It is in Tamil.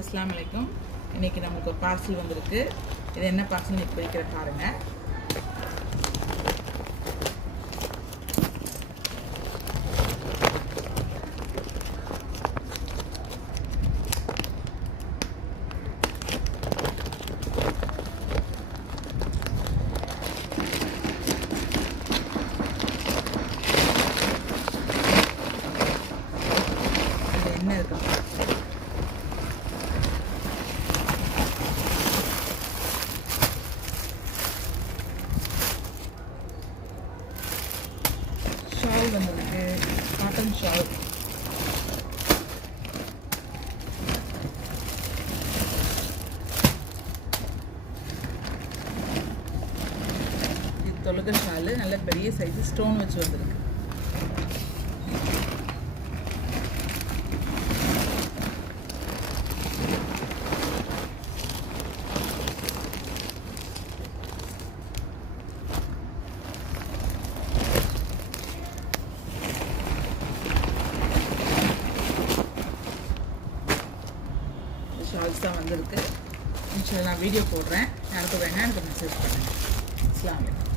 அஸ்ஸலாமு அலைக்கும். இன்றைக்கி நமக்கு ஒரு பார்சல் வந்திருக்கு. இது என்ன பார்சல் இப்போ வைக்கிற பாருங்கள். என்ன இருக்கு ஷால் வந்திருக்கு, காட்டன் ஷால். இது தொழுக ஷாலு, நல்ல பெரிய சைஸ் ஸ்டோன் வச்சு வந்திருக்கு. ஷால்ஸ் தான் வந்திருக்கு. நான் வீடியோ போடுறேன். யாருக்கு வேணா எனக்கு மெசேஜ் பண்ணுங்கள். அஸ்ஸலாமு அலைக்கும்.